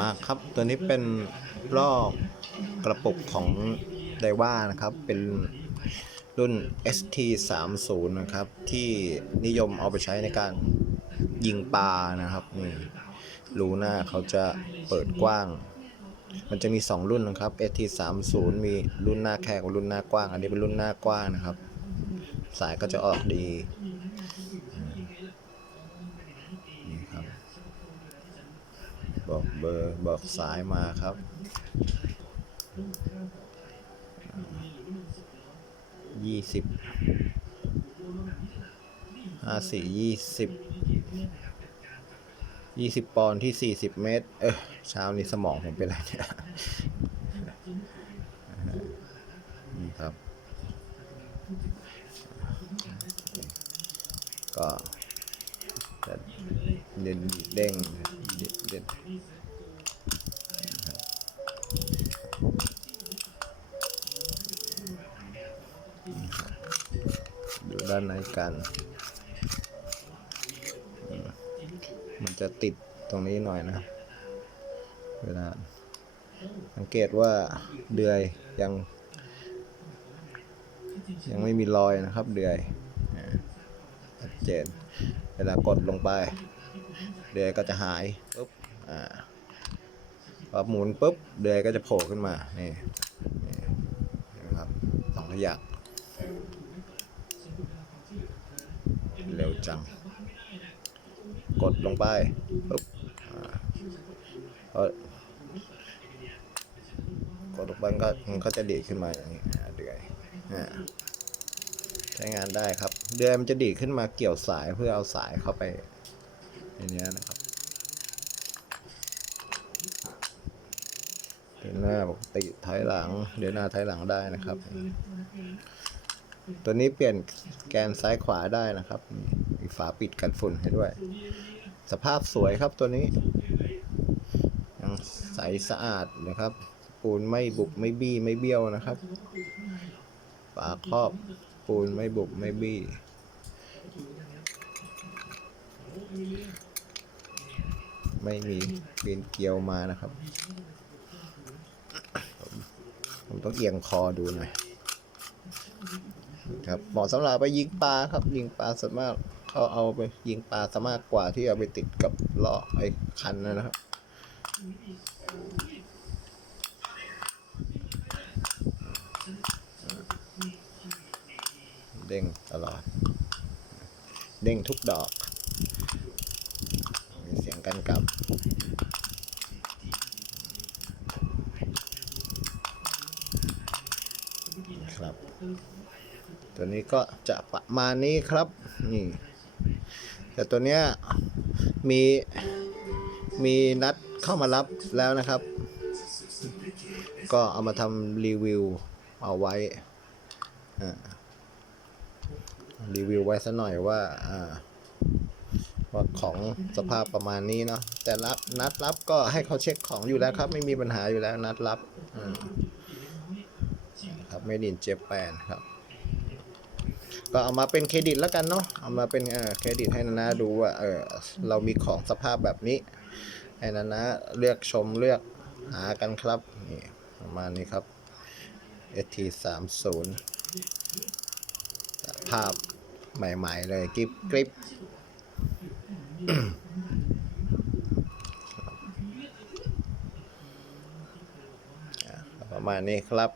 มาครับ ตัวนี้เป็นลอกกระปุกของไดว่านะครับ เป็นรุ่น ST 3 0 นะครับ ที่นิยมเอาไปใช้ในการยิงปลานะครับนี่รูหน้าเขาจะเปิดกว้าง มันจะมี 2 รุ่นนะครับ ST 3 0 มีรุ่นหน้าแคบกับรุ่นหน้ากว้าง อันนี้เป็นรุ่นหน้ากว้างนะครับ สายก็จะออกดี บอกเบอร์บอกสายมาครับ ยี่สิบห้าสี่ยี่สิบยี่สิบปอนที่สี่สิบเมตร เออเช้านี้สมองผมเป็นไรเนี่ยนี่ครับ ก็ เด่นเด้งเด่นดูด้านในกัน มันจะติดตรงนี้หน่อยนะ เวลา สังเกตว่าเดือยยัง ยังไม่มีรอยนะครับเดือยอ่าชัดเจน ลากดลงไปเดือยก็จะหายปุ๊บอ่าพอหมุนปุ๊บเดือยก็จะโผล่ขึ้นมานี่นี่นไหมครับสองขยักเร็วจัง กดลงไปปุ๊บพอกดลงไปก็มันก็จะเดีดขึ้นมาอย่างนี้เดือยอ่า ใช้งานได้ครับ เดือยมันจะดีขึ้นมาเกี่ยวสายเพื่อเอาสายเข้าไปในนี้นะครับเดินหน้าปกติถอยหลัง เดินหน้าถอยหลังได้นะครับ ตัวนี้เปลี่ยนแกนซ้ายขวาได้นะครับมีฝาปิดกันฝุ่นให้ด้วย สภาพสวยครับตัวนี้ ยังใสสะอาดนะครับปูนไม่บุบไม่บี้ไม่เบี้ยวนะครับฝาครอบ ปูนไม่บุบไม่บี้ไม่มีเบียนเกลียวมานะครับผมผมต้องเอียงคอดูหน่อยครับเหมาะสำหรับไปยิงปลาครับ ยิงปลาสามารถเขาเอาไปยิงปลาสามารถกว่าที่เอาไปติดกับล้อไอ้คันนะครับ เด้งตลอด เด้งทุกดอก มีเสียงกันกลับครับ ตัวนี้ก็จะประมาณนี้ครับ นี่ แต่ตัวเนี้ยมีมีนัดเข้ามารับแล้วนะครับ ก็เอามาทำรีวิวเอาไว้อ่า รีวิวไว้สักหน่อยว่าอ่าว่าของสภาพประมาณนี้เนาะแต่รับนัดรับก็ให้เขาเช็คของอยู่แล้วครับ ไม่มีปัญหาอยู่แล้วนัดรับครับไม่ดินเจแปนครับ ก็เอามาเป็นเครดิตแล้วกันเนาะเอามาเป็นเออเครดิตให้นานาดูว่าเออเรามีของสภาพแบบนี้ให้นานาเลือกชมเลือกหากันครับนี่ประมาณนี้ครับ ST 3 0 ภาพ ใหม่ๆเลยกริบกริบประมาณนี้ครับ